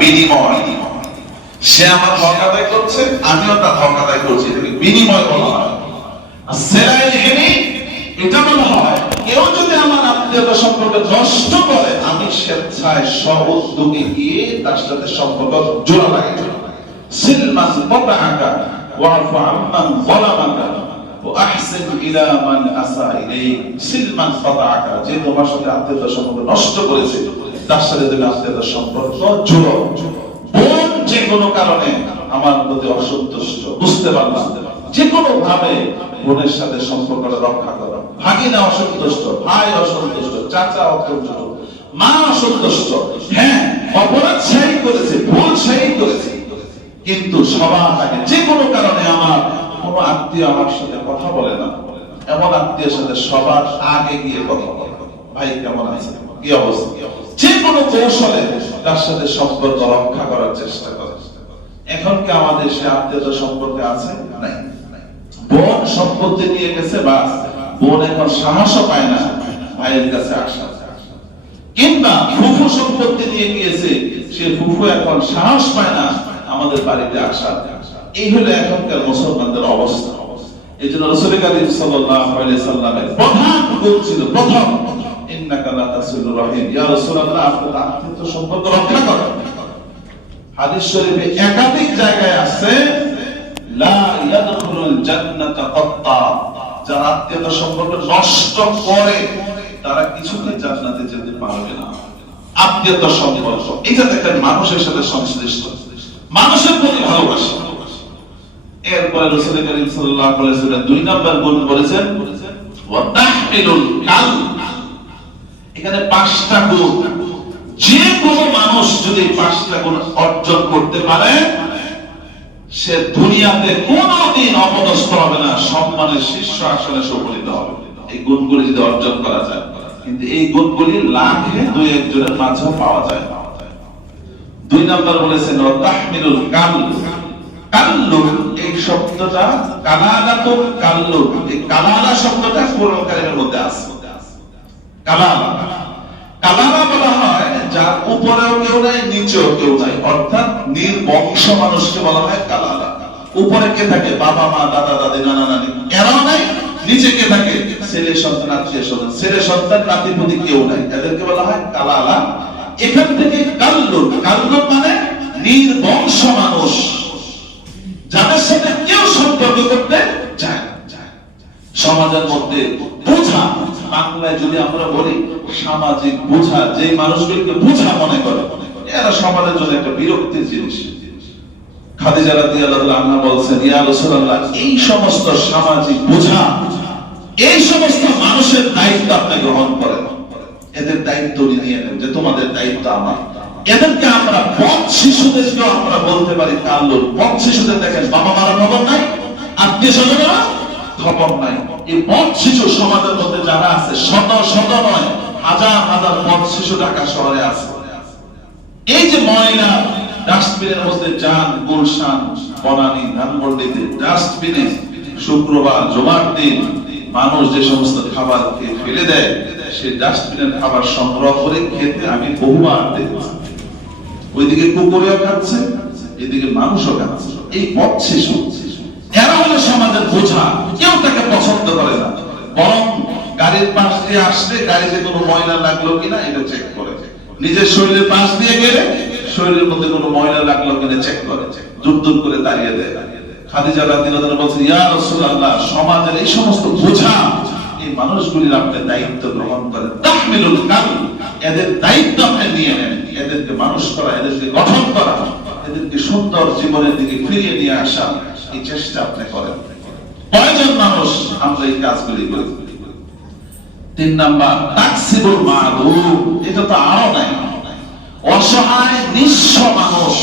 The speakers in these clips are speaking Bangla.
বিনিময়। সে আমার হক আদায় করছে, আমিও তার হক আদায় করছি। বিনিময় বলা হয়। আর সেলাই এখানে এটা বলা হয়, কেউ যদি আমার আত্মীয়তা সম্পর্কে নষ্ট করে, আমি স্বেচ্ছায় গিয়ে তার সাথে সম্পর্ক জোড়া লাগে সিলমাস আঁকা আম্মান আঁকা যে তোমার সাথে আত্মীয়তা সম্পর্ক নষ্ট করেছে তার সাথে তুমি আত্মীয়তা সম্পর্ক। জোড়ো বোন যে কোনো কারণে আমার প্রতি অসন্তুষ্ট, বুঝতে পারলাম। যে কোনো ভাবে বোনের সাথে সম্পর্কটা রক্ষা করো। ভাগিনা অসন্তুষ্ট, ভাই অসন্তুষ্ট, চাচা অসন্তুষ্ট, মা অসন্তুষ্ট। হ্যাঁ অপরাধ সেই করেছে, ভুল সেই করেছে। কিন্তু সবার আগে যে কোনো কারণে আমার কোনো আত্মীয় আমার সাথে কথা বলে না। এমন আত্মীয়ের সাথে সবার আগে গিয়ে কথা বলে। ভাই, কেমন আছে কি অবস্থা? যে কোনো কৌশলে তার সাথে সম্পর্ক রক্ষা করার চেষ্টা করে। এখন কি আমাদের সে আত্মীয়তা সম্পর্কে আছে? নাই। বোন সম্পত্তি নিয়ে গেছে বা বোন এখন সাহসও পায় না ভাইয়ের কাছে আসা। কিংবা ফুফু সম্পত্তি নিয়ে গিয়েছে, সে ফুফু এখন সাহস পায় না আমাদের বাড়িতে আসা এই হলো এখনকার মুসলমানদের অবস্থা। এই জন্য রসুল কাদিম আলাইহি সাল্লামের প্রধান গুণ ছিল, প্রথম। ইন্নাকা লা তাসিলুর রাহিম। ইয়া রাসূলুল্লাহ, আপনি তো আত্মীয়তা সম্পর্ক রক্ষা করেন। হাদিস শরীফে একাধিক জায়গায় আছে, লা ইয়াদখুলুল জান্নাতা কাত্তা। যারা আত্মীয়তা সম্পর্ক নষ্ট করে, তারা কিছুতেই জান্নাতে যেতে পারবে না। আত্মীয়তা সম্পর্ক, এটা দেখেন মানুষের সাথে সংশ্লিষ্ট। মানুষের প্রতি ভালোবাসা। এরপরে রাসূল করিম সাল্লাল্লাহু আলাইহি ওয়াসাল্লাম দুই নাম্বার গুণ বলেছেন, ওয়া তাহমিলুল কাল এখানে পাঁচটা গুণ। যে কোনো মানুষ যদি পাঁচটা গুণ অর্জন করতে পারে, সে দুনিয়াতে কোনোদিন অপদস্থ হবে না, সম্মানের শীর্ষ আসনে সুপরিত হবে। এই গুণগুলি যদি অর্জন করা যায়, কিন্তু এই গুণগুলি লাখে দুই একজনের মাঝেও পাওয়া যায় দুই নম্বর বলেছেন ও তাহমিলুল কাল কাল্লু, এই শব্দটা কালালাতু কাল্লু, এই কালালা শব্দটা কোরআন কারিমের মধ্যে আছে। কালালা কালালা বলা হয়, যার উপরেও কেউ নাই, নিচেও কেউ নাই। অর্থাৎ নির্বংশ মানুষকে বলা হয় কালালা উপরে কে থাকে? বাবা, মা, দাদা, দাদি, নানা, নানি। নাই, নিচে কে থাকে? ছেলে, সন্তান, আত্মীয় স্বজন। ছেলে, সন্তান, নাতিপুতি কেউ নাই। এদেরকে বলা হয় কালালা এখান থেকে কাল্লুর কাল্লুর মানে নির্বংশ মানুষ। যাদের সাথে কেউ সম্পর্ক করতে চায় সমাজের মধ্যে বোঝা। বাংলায় যদি আমরা বলি, সামাজিক বোঝা, যে মানুষগুলোকে বোঝা মনে করে, এরা সমাজের জন্য একটা বিরক্তির জিনিস। মানুষের দায়িত্ব গ্রহণ করেন। এদের দায়িত্ব নিয়ে যে তোমাদের দায়িত্ব এদেরকে আমরা বলতে পারি শিশুদের দেখেন বাবা মারা খবর নাই আত্মীয় স্বজনেরা খবর নাই। এই পথ শিশু সমাজের মধ্যে যারা আছে, শত শত নয়, হাজার হাজার পথ শিশু ঢাকা শহরে আছে। এই যে ময়লা ডাস্টবিনের মধ্যে যান, গুলশান, বনানী, ধানমন্ডিতে ডাস্টবিনে শুক্রবার, জমার দিন মানুষ যে সমস্ত খাবার খেয়ে ফেলে দেয়, সেই ডাস্টবিনের খাবার সংগ্রহ করে খেতে আমি বহুবার দেখেছি। ওইদিকে কুকুরেও খাচ্ছে, এদিকে মানুষও খাচ্ছে। এই পথ শিশু এরা হলো সমাজের বোঝা, কেউ তাকে পছন্দ করে না। বরং গাড়ির পাশ দিয়ে আসলে গাড়িতে কোনো ময়লা লাগল কিনা এটা চেক করে। নিজের শরীরের পাশ দিয়ে গেলে শরীরের মধ্যে কোনো ময়লা লাগল কিনা চেক করে। করে দাঁড়িয়ে দেয়। খাদিজা বলছেন, ইয়া সমাজের এই সমস্ত বোঝা, এই মানুষগুলির আপনি দায়িত্ব গ্রহণ করেন। তাহমিলুল কাল এদের দায়িত্ব আপনি নিয়ে নেন। এদেরকে মানুষ করা, এদেরকে গঠন করা, এদেরকে সুন্দর জীবনের দিকে ফিরিয়ে নিয়ে আসা। এই চেষ্টা আপনি করেন। কয়জন মানুষ আমরা এই কাজগুলি করি? তিন নাম্বার, তাকসিবুল মাদুম। এটা তো আরও নাই। অসহায়, নিঃস্ব মানুষ।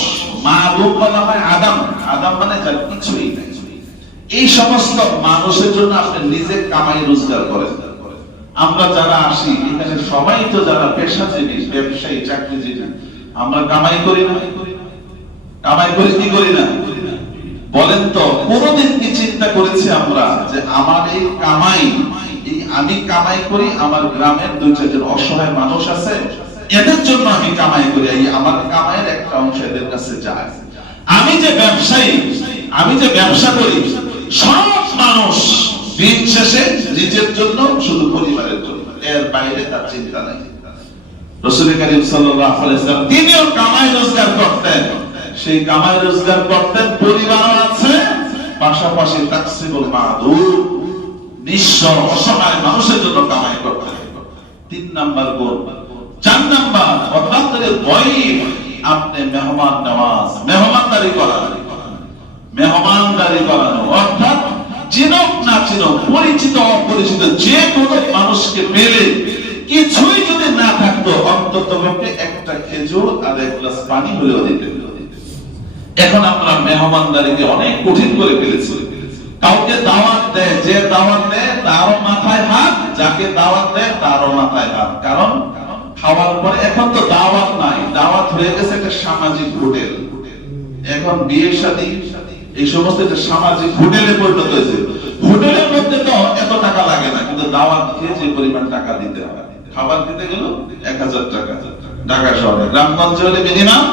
মাদুম বলা হয় আদাম। আদাম মানে যার কিছুই নাই। এই সমস্ত মানুষের জন্য আপনি নিজে কামাই রোজগার করেন। আমরা যারা আসি, এখানে সবাই তো যারা পেশাজীবী, ব্যবসায়ী, চাকরিজীবী, আমরা কামাই করি না। কামাই করি কি করি না? বলেন তো, কোনদিন কি চিন্তা করেছি আমরা যে আমার এই কামাই, এই আমি কামাই করি, আমার গ্রামের দুই চারজন অসহায় মানুষ আছে, এদের জন্য আমি কামাই করি, এই আমার কামাইয়ের একটা অংশ এদের কাছে যায়। আমি যে ব্যবসায়ী, আমি যে ব্যবসা করি, সব মানুষ দিন শেষে নিজের জন্য, শুধু পরিবারের জন্য। এর বাইরে তার চিন্তা নাই। রসুল করিম সাল্লাল্লাহু আলাইহি ওয়াসাল্লাম তিনিও কামাই সেই কামাই রোজগার করতেন, পরিবারও আছে, পাশাপাশি তাকসিবুল মাদুর, নিঃস্ব, অসহায় মানুষের জন্য কামাই করতেন। তিন নাম্বার গুণ, চার নাম্বার অর্থাৎ বইফ আপনি মেহমান নওয়াজ মেহমানদারি করা মেহমানদারি করানো, অর্থাৎ চিনক না চিনক, পরিচিত, অপরিচিত, যে কোনো মানুষকে পেলে কিছুই যদি না থাকতো, অন্তত একটা খেজুর আর এক গ্লাস পানি হলেও দিতে এখন আমরা মেহমানদারিকে অনেক কঠিন করে ফেলেছি কাউকে দাওয়াত দেয়, যে দাওয়াত দেয়, তারও মাথায় হাত, যাকে দাওয়াত দেয়, তারও মাথায় হাত। কারণ খাওয়ার পরে এখন তো দাওয়াত নাই। দাওয়াত হয়ে গেছে একটা সামাজিক হোটেল। এখন বিয়ে শাদী এই সমস্ত একটা সামাজিক হোটেলে পরিণত হয়েছে। হোটেলের মধ্যে তো এত টাকা লাগে না, কিন্তু দাওয়াত খেয়ে যে পরিমাণ টাকা দিতে হয়। খাবার খেতে গেল এক হাজার টাকা। ঢাকা শহরে, গ্রামগঞ্জে হলে মিনিমাম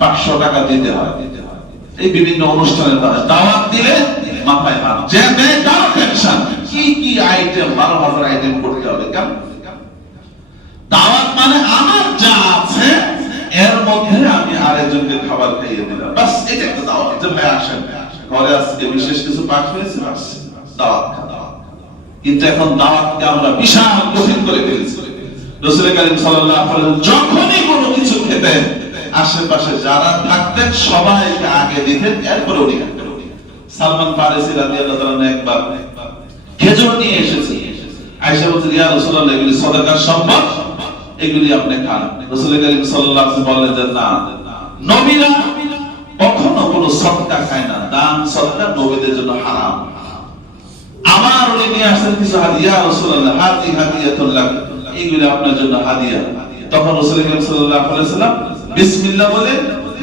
পাঁচশো টাকা দিতে হয়। এই বিভিন্ন অনুষ্ঠানে দাওয়াত। দাওয়াত দিলে মাথায় হাত। যে দেয় টেনশন কি কি আইটেম বারো হাজার আইটেম করতে হবে? কেন? দাওয়াত মানে আমার যা আছে, এর মধ্যে আমি আরেকজনকে খাবার খাইয়ে দিলাম। বাস, এটা একটা দাওয়াত। যে ভাই আসেন। ঘরে আজকে বিশেষ কিছু বাস, দাওয়াত। কিন্তু এখন দাওয়াতকে আমরা বিশাল কঠিন করে ফেলেছি। রসুল করিম সাল্লাল্লাহু যখনই কোনো কিছু খেতেন আশেপাশে যারা থাকতেন সবাইকে আগে দিতেন, এরপরে উনি সালমান ফারিসি রাদিয়াল্লাহু একবার খেজুর নিয়ে এসেছে। বলছে এগুলি সদকার এগুলি আপনি খান। করিম যে, না, নবীরা কখনো কোনো সদকা খায় না। দান, সদকা নবীদের জন্য হারাম। আমার উনি নিয়ে কিছু হাদিয়া রাসূলুল্লাহ, হাদি এগুলি আপনার জন্য হাদিয়া। তখন রাসূল করিম সাল্লাল্লাহু বিসমিল্লাহ বলে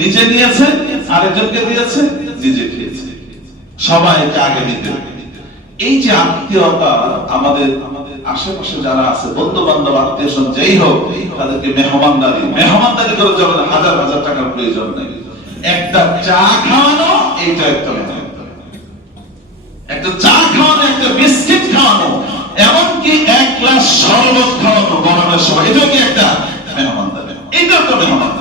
নিজে নিয়েছেন আরেকজনকে দিয়েছেন নিজে খেয়েছে। সবাইকে আগে দিতে এই যে আত্মীয়তা আমাদের আশেপাশে যারা আছে বন্ধু বান্ধব আত্মীয় যেই হোক, তাদেরকে মেহমানদারি। মেহমানদারি করে যখন হাজার হাজার টাকার প্রয়োজন নেই। একটা চা খাওয়ানো, এইটা একটা একটা চা খাওয়ানো, একটা বিস্কিট খাওয়ানো, এমনকি এক গ্লাস শরবত খাওয়ানো গরমের সময়। এটাও কি একটা মেহমানদারি? এইটাও তো মেহমানদারি।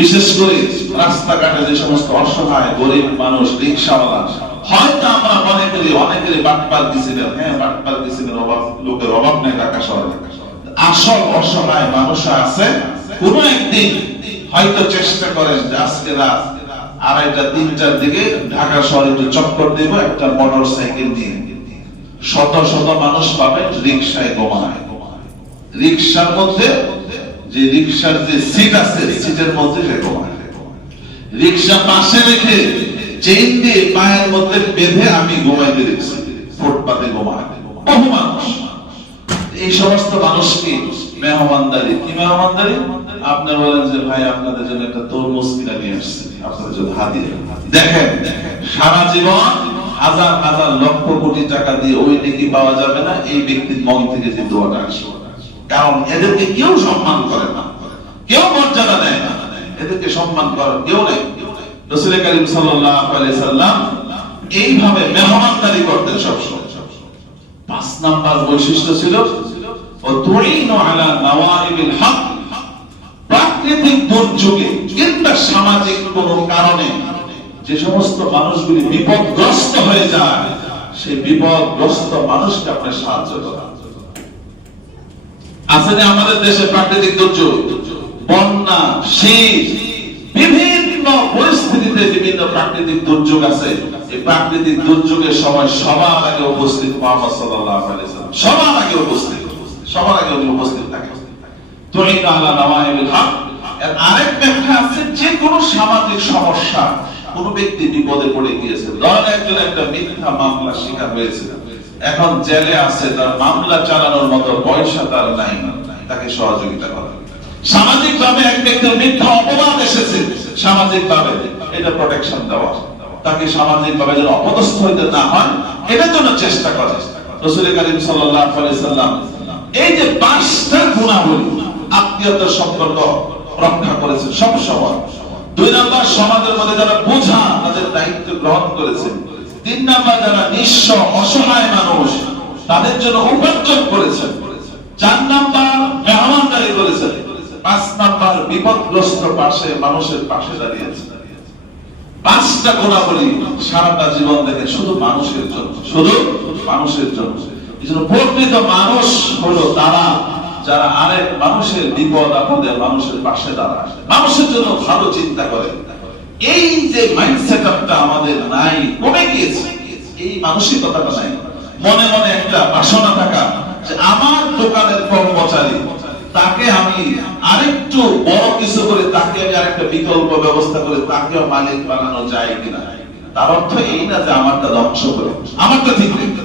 বিশেষ করে রাস্তাঘাটে যে সমস্ত অসহায়, গরিব মানুষ, রিক্সাওয়ালা, হয়তো আমরা মনে করি অনেকেরই বাটপার দিছিলেন হ্যাঁ বাটপার দিছিলেন অভাব, লোকের অভাব নেই ঢাকা শহরে। আসল অসহায় মানুষ আছে, কোন একদিন হয়তো চেষ্টা করেন যে আজকে রাত আড়াইটা, তিনটার দিকে ঢাকা শহরে একটু চক্কর দেব, একটা মোটর সাইকেল দিয়ে শত শত মানুষ পাবেন রিক্সায় গোমায় রিক্সার মধ্যে যে রিক্সার যে সিট আছে সিটের মধ্যে সে ঘুমায় রিক্সা পাশে রেখে চেইন দিয়ে পায়ের মধ্যে বেঁধে আমি ঘুমাইতে দেখছি। ফুটপাতে ঘুমায়। বহু মানুষ। এই সমস্ত মানুষকে মেহমানদারি। কি মেহমানদারি? আপনি বলেন যে, ভাই, আপনাদের জন্য একটা তরমুজ কিনে নিয়ে আসছে। আপনাদের জন্য হাদিয়া দেখেন, সারা জীবন হাজার হাজার লক্ষ কোটি টাকা দিয়ে ওই নেকি পাওয়া যাবে না। এই ব্যক্তির মন থেকে যে দোয়াটা আসবে কারণ এদেরকে কেউ সম্মান করে না। কেউ মর্যাদা দেয় না। এদেরকে সম্মান করার কেউ নেই। রসুল করিম সাল্লাম এইভাবে মেহমানদারি করতেন পাঁচ নাম্বার বৈশিষ্ট্য ছিল ও আলা হক প্রাকৃতিক দুর্যোগে কিংবা সামাজিক কোন কারণে যে সমস্ত মানুষগুলি বিপদগ্রস্ত হয়ে যায়, সেই বিপদগ্রস্ত মানুষকে আপনি সাহায্য করেন না আমাদের দেশে প্রাকৃতিক দুর্যোগ, বন্যা, শীত, বিভিন্ন পরিস্থিতিতে বিভিন্ন প্রাকৃতিক দুর্যোগ আছে। এই প্রাকৃতিক দুর্যোগের সময় সবার আগে উপস্থিত মোহাম্মদ সাল্লাল্লাহু আলাইহি ওয়াসাল্লাম। সবার আগে উপস্থিত। সবার আগে উনি উপস্থিত থাকে তুইন আলা নওয়াইবিল হক। এর আরেক ব্যাখ্যা আছে, যে কোনো সামাজিক সমস্যা কোন ব্যক্তি বিপদে পড়ে গিয়েছে। ধরেন একজন একটা মিথ্যা মামলা শিকার হয়েছে। এখন জেলে আছে, তার মামলা চালানোর মতো পয়সা তার নাই। তাকে সহযোগিতা করা। সামাজিক ভাবে এক ব্যক্তির মিথ্যা অপবাদ এসেছে সামাজিক ভাবে এটা প্রোটেকশন দেওয়া। তাকে সামাজিক ভাবে যেন অপদস্থ হইতে না হয়, এটার জন্য চেষ্টা রসুল করিম সাল্লাম এই যে পাঁচটা গুণাবলী আত্মীয়তার সম্পর্ক রক্ষা করেছে সব সময়। দুই নাম্বার, সমাজের মধ্যে যারা বোঝা, তাদের দায়িত্ব গ্রহণ করেছে তিন নাম্বার যারা নিঃস্ব, অসহায় মানুষ, তাদের জন্য উপার্জন করেছেন। চার নাম্বার মেহমানদারি করেছেন। পাঁচ নাম্বার বিপদগ্রস্ত পাশে, মানুষের পাশে দাঁড়িয়েছে পাঁচটা গুণাবলী সারাটা জীবন দেখে শুধু মানুষের জন্য, শুধু মানুষের জন্য। এই জন্য প্রকৃত মানুষ হলো তারা, যারা আরেক মানুষের বিপদ আপদে মানুষের পাশে দাঁড়ায়। মানুষের জন্য ভালো চিন্তা করে। এই যে মাইন্ডসেট আপটা আমাদের নাই, কমে গিয়েছে। এই মানসিকতাটা নাই। মনে মনে একটা বাসনা থাকা যে আমার দোকানের কর্মচারী, তাকে আমি আরেকটু বড় কিছু করে, তাকে আমি আরেকটা বিকল্প ব্যবস্থা করে, তাকেও মালিক বানানো যায় কিনা? তার অর্থ এই না যে আমারটা ধ্বংস করে। আমারটা ঠিক রেখে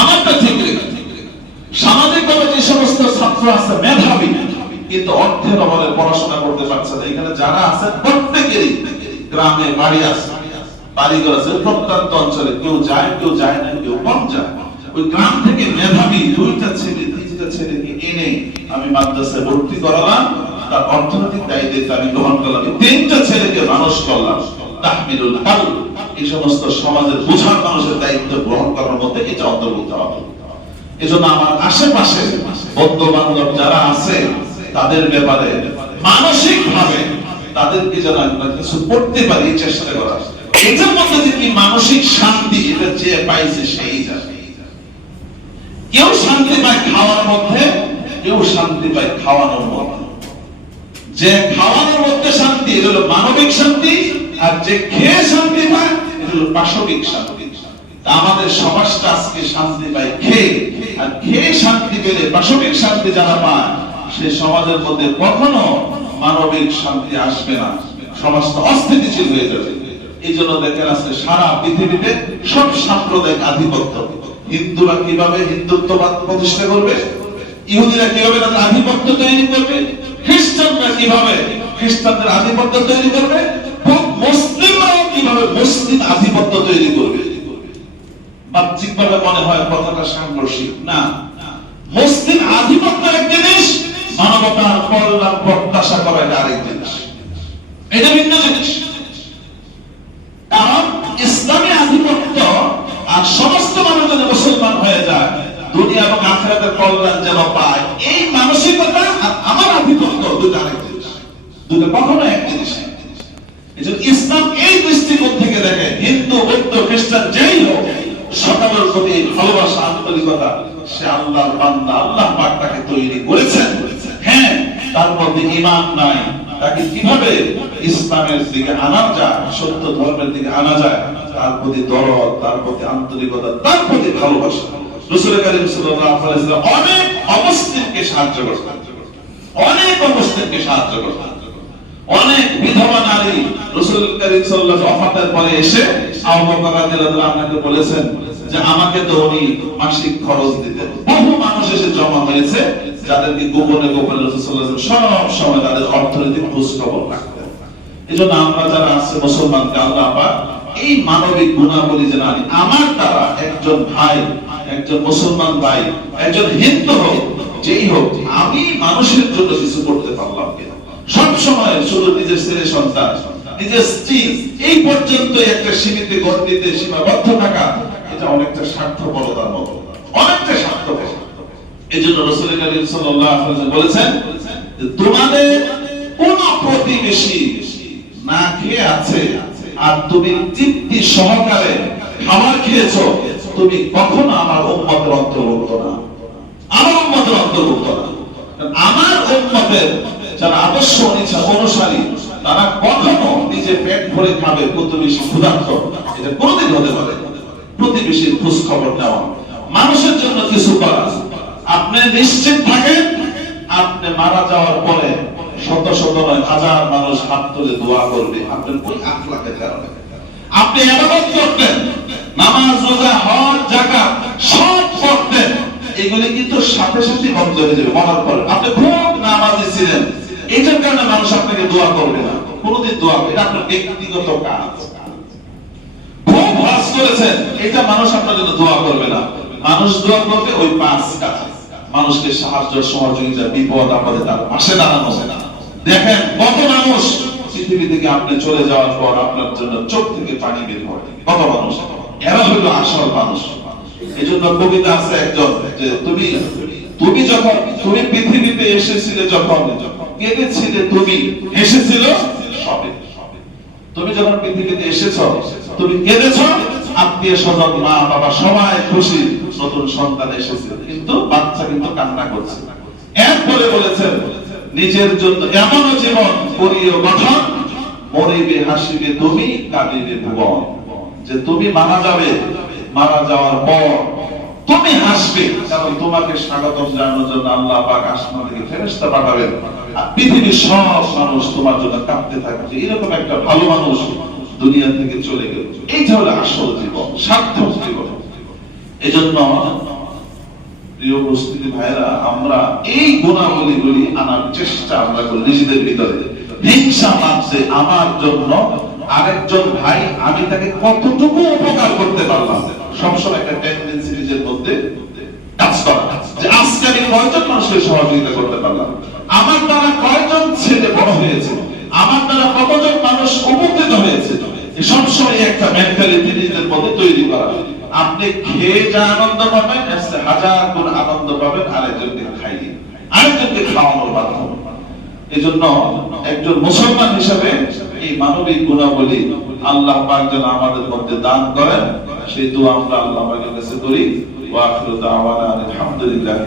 আমারটা ঠিক রেখে সামাজিকভাবে যে সমস্ত ছাত্র আছে, মেধাবী কিন্তু অর্থের অভাবে পড়াশোনা করতে পারছে না। এখানে যারা আছে, প্রত্যেকেরই গ্রামে বাড়ি আছে, বাড়িঘর আছে, প্রত্যন্ত অঞ্চলে। কেউ যায় কেউ যায় না, কেউ কম যায়। ওই গ্রাম থেকে মেধাবী দুইটা ছেলে, তিনটা ছেলেকে এনে আমি মাদ্রাসায় ভর্তি করালাম। তার অর্থনৈতিক দায়িত্ব আমি গ্রহণ করলাম। তিনটা ছেলেকে মানুষ করলাম। তাহমিদুল হাল, এই সমস্ত সমাজের বোঝার মানুষের দায়িত্ব গ্রহণ করার মধ্যে এটা অন্তর্ভুক্ত হবে। এজন্য আমার আশেপাশে বন্ধু বান্ধব যারা আছে তাদের ব্যাপারে মানসিক ভাবে তাদেরকে যেন আমরা কিছু করতে পারি চেষ্টা করা। এটার মধ্যে যে কি মানসিক শান্তি, এটা যে পাইছে সেই জানে। কেউ শান্তি পায় খাওয়ার মধ্যে, কেউ শান্তি পায় খাওয়ানোর মধ্যে। যে খাওয়ানোর মধ্যে শান্তি, এটা হলো মানবিক শান্তি, আর যে খেয়ে শান্তি পায়, এটা হলো পাশবিক শান্তি। আমাদের সমাজটা আজকে শান্তি পায় খেয়ে, আর খেয়ে শান্তি পেলে পাশবিক শান্তি যারা পায় সে সমাজের মধ্যে কখনো মানবিক শান্তি আসবে না। সমাজটা অস্থিতিশীল হয়ে যাবে। এই জন্য দেখেন আজকে সারা পৃথিবীতে সব সাম্প্রদায়িক আধিপত্য। হিন্দুরা কীভাবে হিন্দুত্ববাদ প্রতিষ্ঠা করবে? ইহুদিরা কীভাবে তাদের আধিপত্য তৈরি করবে? খ্রিস্টানরা কীভাবে খ্রিস্টানদের আধিপত্য তৈরি করবে? মুসলিমরাও কীভাবে মুসলিম আধিপত্য তৈরি করবে? বাহ্যিকভাবে মনে হয় কথাটা সাংঘর্ষিক। না। মুসলিম আধিপত্য এক মানবতার কল্যাণ প্রত্যাশা করা এটা আরেক এটা ভিন্ন জিনিস। কারণ ইসলামী আধিপত্য আর সমস্ত মানুষ যদি মুসলমান হয়ে যায়, দুনিয়া এবং আখেরাতের কল্যাণ যেন পায়, এই মানসিকতা আর আমার আধিপত্য দুটো আরেক জিনিস। দুটো কখনো এক জিনিস। ইসলাম এই দৃষ্টিকোণ থেকে দেখে, হিন্দু, বৌদ্ধ, খ্রিস্টান, যেই হোক, সকলের প্রতি ভালোবাসা, আন্তরিকতা, সে আল্লাহর বান্দা, আল্লাহ পাক তৈরি করেছেন। তার মধ্যে ইমান নাই। তাকে কীভাবে ইসলামের দিকে আনা যায়, সত্য ধর্মের দিকে আনা যায়, তার প্রতি দরদ, তার প্রতি আন্তরিকতা, তার প্রতি ভালোবাসা। অনেক অনেক অনেক পরে এসে বলেছেন যে আমাকে তো উনি মাসিক খরচ দিতেন। বহু মানুষ এসে জমা হয়েছে, যাদেরকে গোপনে গোপনে সব সময় তাদের অর্থনৈতিক খোঁজ খবর রাখতেন। এজন্য আমরা যারা আছে এই মানবিক গুণাবলী যেন আনি আমার দ্বারা একজন ভাই, একজন মুসলমান ভাই, একজন হিন্দু হোক, যেই হোক, আমি মানুষের জন্য কিছু করতে পারলাম কিনা। সব সময় শুধু নিজের ছেলে সন্তান, নিজের স্ত্রী, এই পর্যন্ত একটা সীমিত গণ্ডিতে সীমাবদ্ধ থাকা এটা অনেকটা স্বার্থপরতার মতো। অনেকটা স্বার্থপর। এই জন্য রসুল করিম সাল্লাল্লাহু বলেছেন তোমাদের কোন প্রতিবেশী না খেয়ে আছে আর তুমি তৃপ্তি সহকারে খাবার খেয়েছো, তুমি কখনো আমার উম্মতের অন্তর্ভুক্ত না। আমার উম্মতের অন্তর্ভুক্ত না। আমার উম্মতের যারা আদর্শ অনিচ্ছা অনুসারী, তারা কখনো নিজে পেট ভরে খাবে প্রতিবেশী ক্ষুধার্ত। এটা কোনোদিন হতে পারে। প্রতিবেশীর খোঁজ খবর নেওয়া। মানুষের জন্য কিছু করা। আপনি নিশ্চিত থাকেন, আপনি মারা যাওয়ার পরে শত শত নয়, হাজার মানুষ হাত তুলে দোয়া করবে। আপনার ওই আখলাকের কারণে। আপনি এবাদত করতেন, নামাজ, রোজা, হজ, যাকাত, সব করতেন। এগুলি কিন্তু সাথে সাথে বন্ধ হয়ে যাবে, মরার পরে। আপনি খুব নামাজি ছিলেন। এটার কারণে মানুষ আপনাকে দোয়া করবে না। কোনোদিন দোয়া করবে এটা আপনার ব্যক্তিগত কাজ। খুব করেছেন এটা মানুষ আপনার জন্য দোয়া করবে না। মানুষ দোয়া করবে ওই পাঁচ কাজ। মানুষকে সাহায্য সহযোগিতা বিপদ আপদে তার পাশে দাঁড়ানো। দেখেন, কত মানুষ পৃথিবী থেকে আপনি চলে যাওয়ার পর আপনার জন্য চোখ থেকে পানি বের হয়। কত মানুষ? এরা হলো আসল মানুষ। এই জন্য কবিতা আছে একজন যে, তুমি তুমি যখন, তুমি পৃথিবীতে এসেছিলে যখন, কেঁদেছিলে তুমি, হেসেছিল সবে। তুমি যখন পৃথিবীতে এসেছ তুমি কেঁদেছ? আত্মীয় স্বজন, মা, বাবা সবাই খুশি, নতুন সন্তান এসেছে। কিন্তু বাচ্চা কিন্তু কান্না করছে। এরপরে বলেছেন নিজের জন্য এমন জীবন করিও গঠন মরিবে, হাসিবে তুমি, কাঁদিবে ভুবন। যে তুমি মারা যাবে, মারা যাওয়ার পর তুমি হাসবে। কারণ তোমাকে স্বাগত জানানোর জন্য আল্লাহ পাক আসমান থেকে ফেরেশতা পাঠাবেন। আর পৃথিবীর সব মানুষ তোমার জন্য কাঁদতে থাকবে। এরকম একটা ভালো মানুষ দুনিয়া থেকে চলে গেল। এইটা হলো আসল জীবন, সার্থক জীবন। প্রিয় ভাইরা আমরা এই গুণাবলীগুলি আনার চেষ্টা আমরা করি নিজেদের ভিতরে। হিংসা মানছে আমার জন্য, আরেকজন ভাই, আমি তাকে কতটুকু উপকার করতে পারলাম? সবসময় একটা টেন্ডেন্সি নিজের মধ্যে কাজ করা। যে আজকে আমি কয়জন মানুষকে সহযোগিতা করতে পারলাম? আমার দ্বারা কয়জন ছেলে বড় হয়েছে আমার দ্বারা কতজন মানুষ উপকৃত হয়েছে এই একটা মেন্টালিটি নিজেদের মধ্যে তৈরি করা। আপনি খেয়ে যা আনন্দ পাবেন হাজার গুণ আনন্দ পাবেন, আরেকজনকে খাইয়ে, আরেকজনকে খাওয়ানোর এই জন্য একজন মুসলমান হিসাবে এই মানবিক গুণাবলী আল্লাহ পাক আমাদের মধ্যে দান করেন, সেই দোয়া আমরা আল্লাহ পাকের কাছে করি। ওয়া আখিরু দাওয়ানা আলহামদুলিল্লাহি